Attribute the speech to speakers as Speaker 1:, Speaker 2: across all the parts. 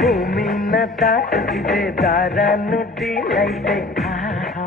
Speaker 1: ಭೂಮಿನ ತಾಕಿದೆ ದಾರ ನುಡಿಲೈತೆ ಆಹಾ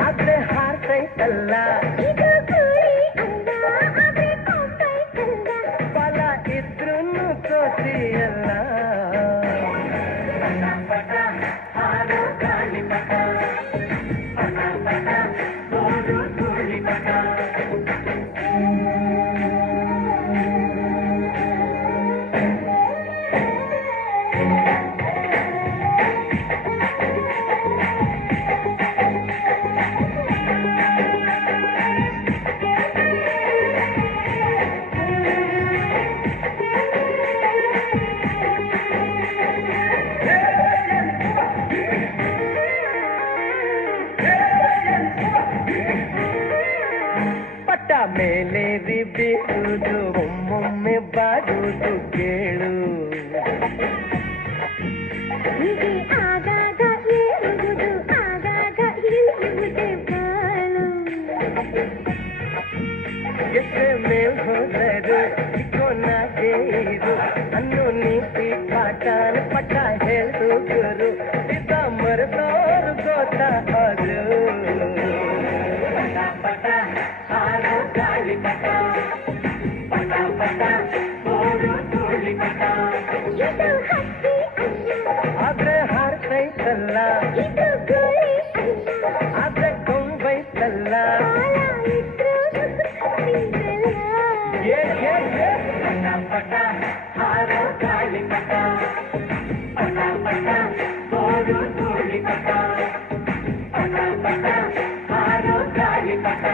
Speaker 1: ಪಟ್ಟ ಮೇಲೆ ಬೀಳುವುದು ಒಮ್ಮೊಮ್ಮೆ ಬಾಡುವುದು ಕೇಳು
Speaker 2: ಹೀಗೆ ಆಗಾಗ ಏರುವುದು ಆಗಾಗ ಇಳಿಯುವುದೇ ಬಾಳು
Speaker 1: ಎಷ್ಟೇ ಮೇಲ್ ಹೋದರು ಚಿಕ್ಕೋನಾಗೆ ಇರು ಅನ್ನು ನೀತಿ ಪಾಠಾನ ಪಟ್ಟ ಹೇಳು
Speaker 2: ಆದ್ರೆ ಹಾರ್ತೈತಲ್ಲ
Speaker 1: ಆದ್ರೆ ಕೊಂಬೈತಲ್ಲ
Speaker 2: ಪಟ ಹಾರೋ ಗಾಳಿ
Speaker 1: ಪಟ ಪಟ
Speaker 2: ಪಟ ಗೋಡು ಧೂಳಿ
Speaker 1: ಪಟ ಪಟ ಪಟ ಹಾರೋ
Speaker 2: ಗಾಳಿ ಪಟ